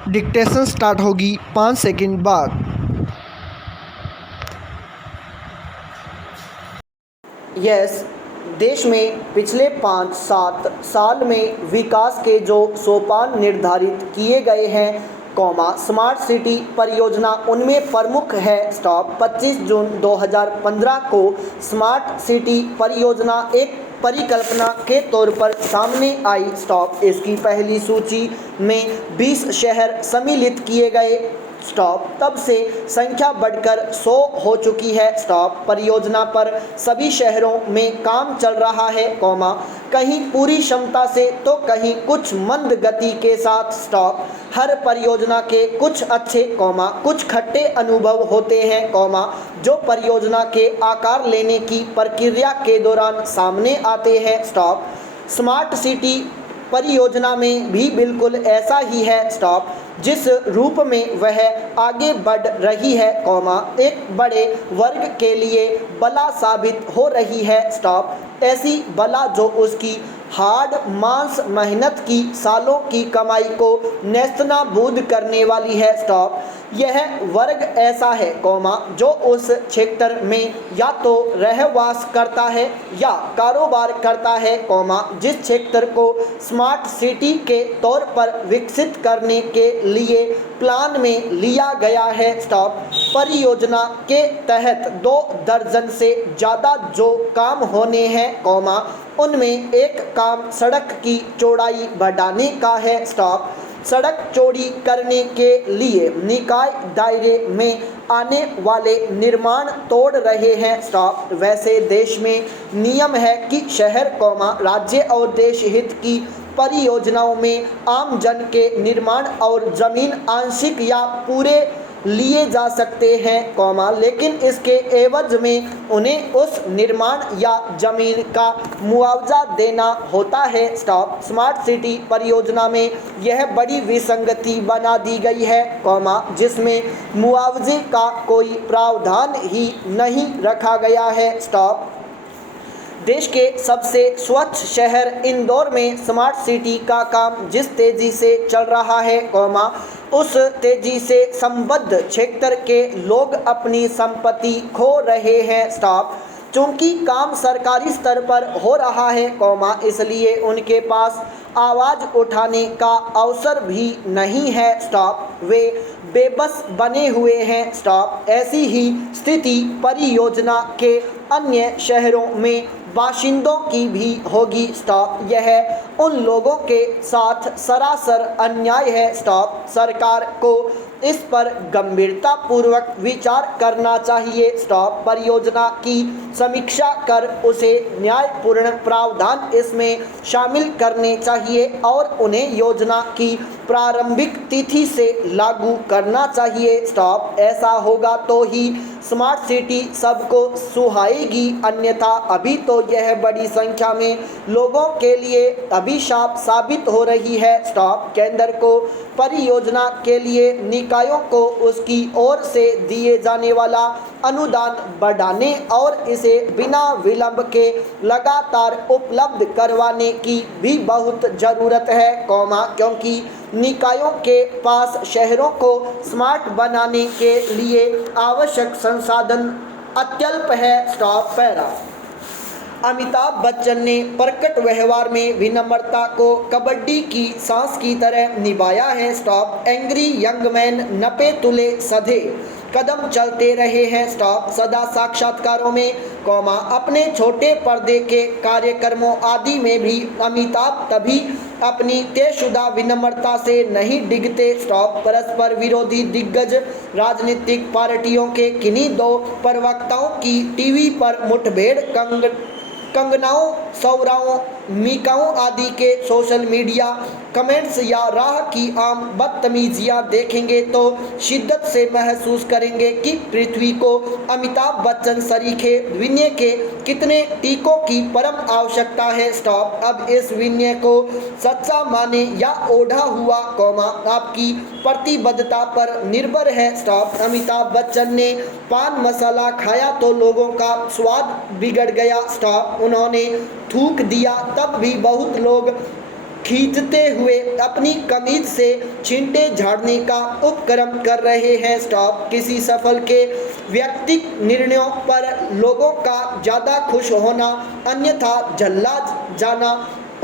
Dictation start होगी 5 second बाद। Yes, देश में पिछले 5-7 साल में विकास के जो सोपान निर्धारित किए गए हैं, स्मार्ट सिटी परियोजना उनमें प्रमुख है। 25 जून 2015 को स्मार्ट सिटी परियोजना एक परिकल्पना के तौर पर सामने आई। इसकी पहली सूची में 20 शहर सम्मिलित किए गए। तब से संख्या बढ़कर 100 हो चुकी है। परियोजना पर सभी शहरों में काम चल रहा है, कहीं पूरी क्षमता से तो कहीं कुछ मंद गति के साथ। हर परियोजना के कुछ अच्छे, कुछ खट्टे अनुभव होते हैं, जो परियोजना के आकार लेने की प्रक्रिया के दौरान सामने आते हैं। स्मार्ट सिटी परियोजना में भी बिल्कुल ऐसा ही है। जिस रूप में वह आगे बढ़ रही है, एक बड़े वर्ग के लिए बला साबित हो रही है। ऐसी बला जो उसकी हार्ड मांस मेहनत की सालों की कमाई को नेस्तनाबूद करने वाली है। यह वर्ग ऐसा है, जो उस क्षेत्र में या तो रहवास करता है या कारोबार करता है, जिस क्षेत्र को स्मार्ट सिटी के तौर पर विकसित करने के लिए प्लान में लिया गया है। परियोजना के तहत 2 दर्जन से ज़्यादा जो काम होने हैं, उनमें एक काम सड़क की चौड़ाई बढ़ाने का है। सड़क चौड़ी करने के लिए निकाय दायरे में आने वाले निर्माण तोड़ रहे हैं। वैसे देश में नियम है कि शहर, राज्य और देश हित की परियोजनाओं में आम जन के निर्माण और जमीन आंशिक या पूरे लिए जा सकते हैं, लेकिन इसके एवज में उन्हें उस निर्माण या जमीन का मुआवजा देना होता है। स्मार्ट सिटी परियोजना में यह बड़ी विसंगति बना दी गई है, जिसमें मुआवजे का कोई प्रावधान ही नहीं रखा गया है। देश के सबसे स्वच्छ शहर इंदौर में स्मार्ट सिटी का काम जिस तेजी से चल रहा है, उस तेजी से संबद्ध क्षेत्र के लोग अपनी संपत्ति खो रहे हैं। चूँकि काम सरकारी स्तर पर हो रहा है, इसलिए उनके पास आवाज़ उठाने का अवसर भी नहीं है। वे बेबस बने हुए हैं। ऐसी ही स्थिति परियोजना के अन्य शहरों में बाशिंदों की भी होगी। यह उन लोगों के साथ सरासर अन्याय है। सरकार को इस पर गंभीरतापूर्वक विचार करना चाहिए। परियोजना की समीक्षा कर उसे न्यायपूर्ण प्रावधान इसमें शामिल करने चाहिए और उन्हें योजना की प्रारंभिक तिथि से लागू करना चाहिए। ऐसा होगा तो ही स्मार्ट सिटी सबको सुहाएगी, अन्यथा अभी तो यह बड़ी संख्या में लोगों के लिए अभिशाप साबित हो रही है। केंद्र को परियोजना के लिए निकायों को उसकी ओर से दिए जाने वाला अनुदान बढ़ाने और इसे बिना विलंब के लगातार उपलब्ध करवाने की भी बहुत ज़रूरत है, क्योंकि निकायों के पास शहरों को स्मार्ट बनाने के लिए आवश्यक संसाधन अत्यल्प है। पैरा अमिताभ बच्चन ने प्रकट व्यवहार में विनम्रता को कबड्डी की सांस की तरह निभाया है। एंग्री यंग मैन नपे तुले सधे कदम चलते रहे हैं। सदा साक्षात्कारों में, अपने छोटे पर्दे के कार्यक्रमों आदि में भी अमिताभ कभी अपनी तयशुदा विनम्रता से नहीं डिगते। परस्पर विरोधी दिग्गज राजनीतिक पार्टियों के किन्हीं 2 प्रवक्ताओं की टीवी पर मुठभेड़, कंगनाओं, सौराओं, मीकाओं आदि के सोशल मीडिया कमेंट्स या राह की आम बदतमीजियां देखेंगे तो शिद्दत से महसूस करेंगे कि पृथ्वी को अमिताभ बच्चन सरीखे विनय के कितने टीकों की परम आवश्यकता है। अब इस विनय को सच्चा माने या ओढ़ा हुआ, आपकी प्रतिबद्धता पर निर्भर है। अमिताभ बच्चन ने पान मसाला खाया तो लोगों का स्वाद बिगड़ गया। उन्होंने थूक दिया तब भी बहुत लोग खींचते हुए अपनी कमीज से छींटे झाड़ने का उपक्रम कर रहे हैं। स्टॉप। किसी सफल के व्यक्तिगत निर्णयों पर लोगों का ज़्यादा खुश होना अन्यथा झल्ला जाना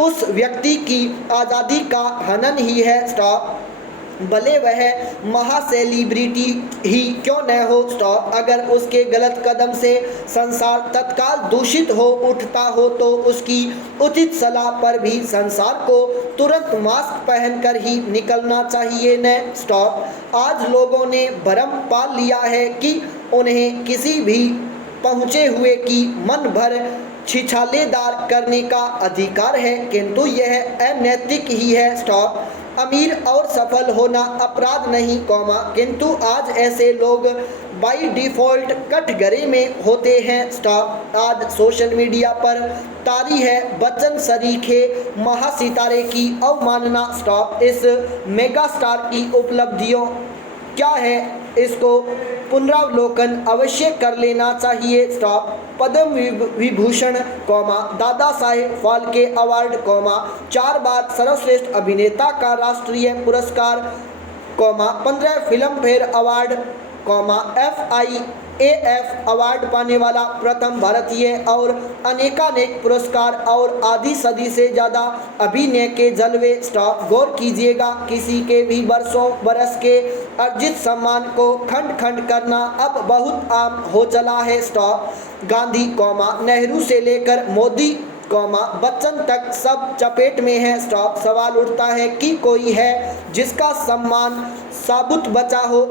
उस व्यक्ति की आज़ादी का हनन ही है। स्टॉप। भले वह महासेलिब्रिटी ही क्यों न हो। स्टॉप। अगर उसके गलत कदम से संसार तत्काल दूषित हो उठता हो तो उसकी उचित सलाह पर भी संसार को तुरंत मास्क पहनकर ही निकलना चाहिए न। स्टॉप। आज लोगों ने भ्रम पाल लिया है कि उन्हें किसी भी पहुँचे हुए की मन भर छिछालेदार करने का अधिकार है, किंतु यह अनैतिक ही है। स्टॉप। अमीर और सफल होना अपराध नहीं, किंतु आज ऐसे लोग बाई डिफ़ॉल्ट कटघरे में होते हैं। स्टॉप। आज सोशल मीडिया पर तारी है बच्चन सरीखे महासितारे की अवमानना। स्टॉप। इस मेगा स्टार की उपलब्धियों क्या है, इसको पुनरावलोकन अवश्य कर लेना चाहिए। स्टॉप। पद्म विभूषण, दादा साहेब फाल्के अवार्ड, 4 बार सर्वश्रेष्ठ अभिनेता का राष्ट्रीय पुरस्कार, 15 film fair award, FIAF award पाने वाला प्रथम भारतीय और अनेकानेक पुरस्कार और आधी सदी से ज़्यादा अभिनय के जलवे। स्टॉप। गौर कीजिएगा, किसी के भी बरसों बरस के अर्जित सम्मान को खंड खंड करना अब बहुत आम हो चला है। स्टॉप। गांधी, नेहरू से लेकर मोदी, बच्चन तक सब चपेट में है। स्टॉप। सवाल उठता है कि कोई है जिसका सम्मान साबुत बचा हो?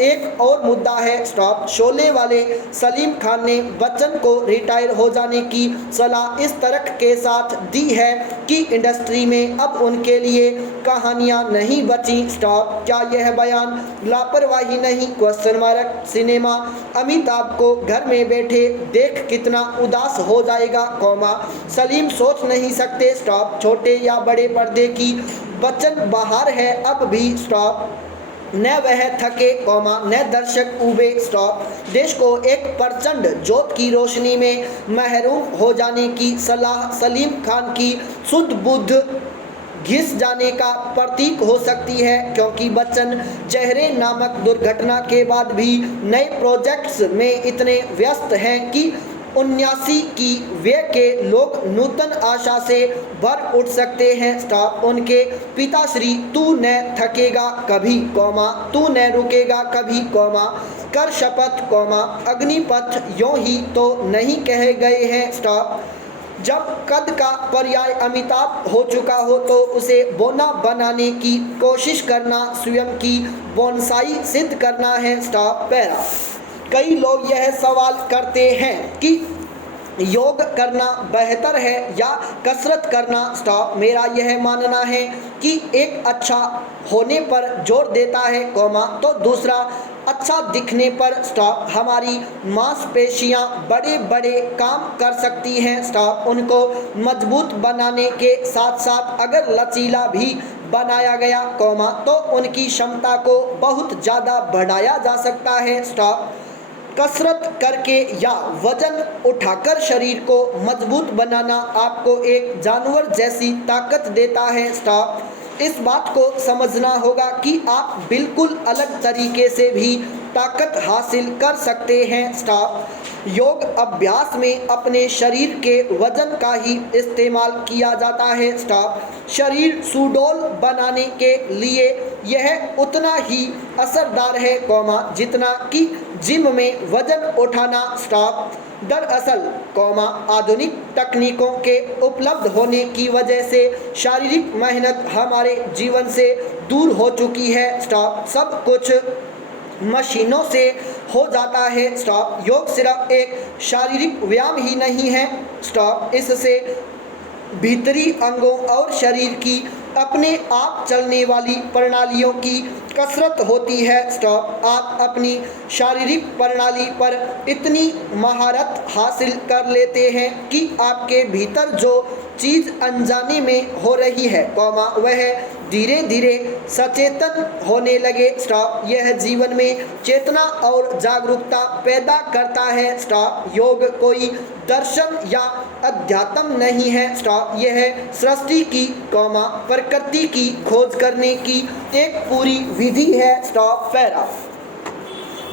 एक और मुद्दा है। स्टॉप। शोले वाले सलीम खान ने बच्चन को रिटायर हो जाने की सलाह इस तरह के साथ दी है कि इंडस्ट्री में अब उनके लिए कहानियां नहीं बची। स्टॉप। क्या यह बयान लापरवाही नहीं? सिनेमा अमिताभ को घर में बैठे देख कितना उदास हो जाएगा, सलीम सोच नहीं सकते। स्टॉप। छोटे या बड़े पर्दे की बच्चन बाहर है अब भी। स्टॉप। न वह थके, न दर्शक उबे। स्टॉप। देश को एक प्रचंड जोत की रोशनी में महरूम हो जाने की सलाह सलीम खान की शुद्ध बुद्ध घिस जाने का प्रतीक हो सकती है, क्योंकि बच्चन चेहरे नामक दुर्घटना के बाद भी नए प्रोजेक्ट्स में इतने व्यस्त हैं कि 79 की वे के लोग नूतन आशा से भर उठ सकते हैं। स्टॉप। उनके पिताश्री तू न थकेगा कभी, तू न रुकेगा कभी, कर शपथ, अग्निपथ यों ही तो नहीं कहे गए हैं। स्टॉप। जब कद का पर्याय अमिताभ हो चुका हो तो उसे बोना बनाने की कोशिश करना स्वयं की बोनसाई सिद्ध करना है। स्टॉप। पैरा। कई लोग यह सवाल करते हैं कि योग करना बेहतर है या कसरत करना। स्टॉप। मेरा यह मानना है कि एक अच्छा होने पर जोर देता है, तो दूसरा अच्छा दिखने पर। स्टॉप। हमारी मांसपेशियां बड़े बड़े काम कर सकती हैं। स्टॉप। उनको मजबूत बनाने के साथ साथ अगर लचीला भी बनाया गया, तो उनकी क्षमता को बहुत ज़्यादा बढ़ाया जा सकता है। स्टॉप। कसरत करके या वजन उठाकर शरीर को मजबूत बनाना आपको एक जानवर जैसी ताकत देता है। स्टॉप। इस बात को समझना होगा कि आप बिल्कुल अलग तरीके से भी ताकत हासिल कर सकते हैं। स्टॉप। योग अभ्यास में अपने शरीर के वजन का ही इस्तेमाल किया जाता है। स्टॉप। शरीर सुडौल बनाने के लिए यह उतना ही असरदार है, जितना कि जिम में वजन उठाना। स्टॉप। दरअसल, आधुनिक तकनीकों के उपलब्ध होने की वजह से शारीरिक मेहनत हमारे जीवन से दूर हो चुकी है। स्टॉप। सब कुछ मशीनों से हो जाता है। स्टॉप। योग सिर्फ एक शारीरिक व्यायाम ही नहीं है। स्टॉप। इससे भीतरी अंगों और शरीर की अपने आप चलने वाली प्रणालियों की कसरत होती है। स्टॉप। आप अपनी शारीरिक प्रणाली पर इतनी महारत हासिल कर लेते हैं कि आपके भीतर जो चीज़ अनजाने में हो रही है, वह धीरे धीरे सचेतन होने लगे। स्टॉप। यह जीवन में चेतना और जागरूकता पैदा करता है। स्टॉप। योग कोई दर्शन या अध्यात्म नहीं है। स्टॉप। यह सृष्टि की प्रकृति की खोज करने की एक पूरी विधि है। स्टॉप। पैरा।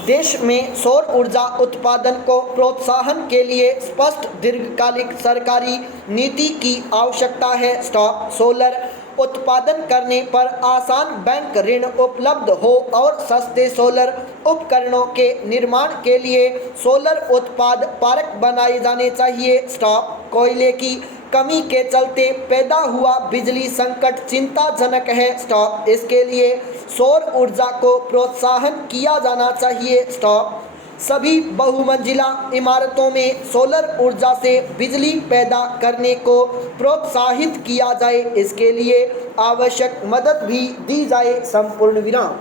देश में सौर ऊर्जा उत्पादन को प्रोत्साहन के लिए स्पष्ट दीर्घकालिक सरकारी नीति की आवश्यकता है। स्टॉप। सोलर उत्पादन करने पर आसान बैंक ऋण उपलब्ध हो और सस्ते सोलर उपकरणों के निर्माण के लिए सोलर उत्पाद पार्क बनाए जाने चाहिए। स्टॉप। कोयले की कमी के चलते पैदा हुआ बिजली संकट चिंताजनक है। स्टॉप। इसके लिए सौर ऊर्जा को प्रोत्साहन किया जाना चाहिए। स्टॉप। सभी बहुमंजिला इमारतों में सोलर ऊर्जा से बिजली पैदा करने को प्रोत्साहित किया जाए। इसके लिए आवश्यक मदद भी दी जाए। संपूर्ण विराम।